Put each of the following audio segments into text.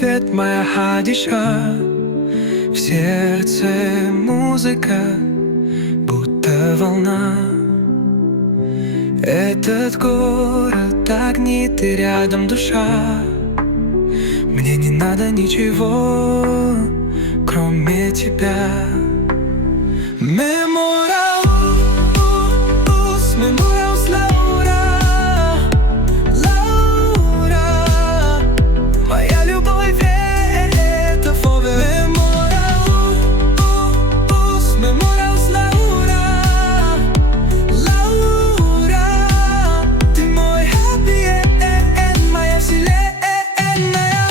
свет, моя Хадиша. В сердце музыка, будто волна. Этот город огнит, и рядом душа. Мне не надо ничего, кроме тебя. Memoraus, memoraus, Laura, Laura. Моя любовь — это forever. Memoraus, memoraus, Laura, Laura. Ты мой happy end, моя вселенная.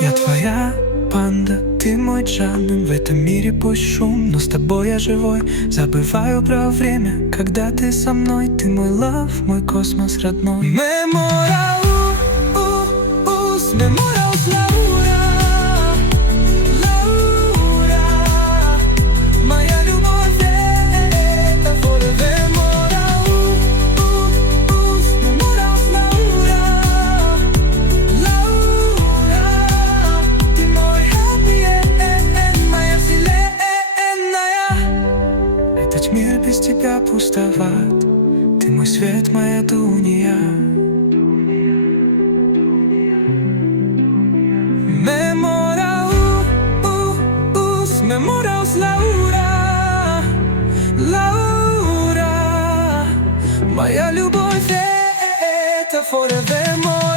Я твоя панда, ты мой Джан. В этом мире пусть шум, но с тобой я живой. Забываю про время, когда ты со мной. Ты мой love, мой космос родной. Memoraus, memoraus, Laura, Laura. Моя любовь — это forever. Memoraus, memoraus, Laura, Laura. Ты мой happy end, моя вселенная. Этот мир без тебя пустоват. Ты мой свет, моя дуния. Memoraus, memoraus, Laura, Laura. Моя любовь — это forever.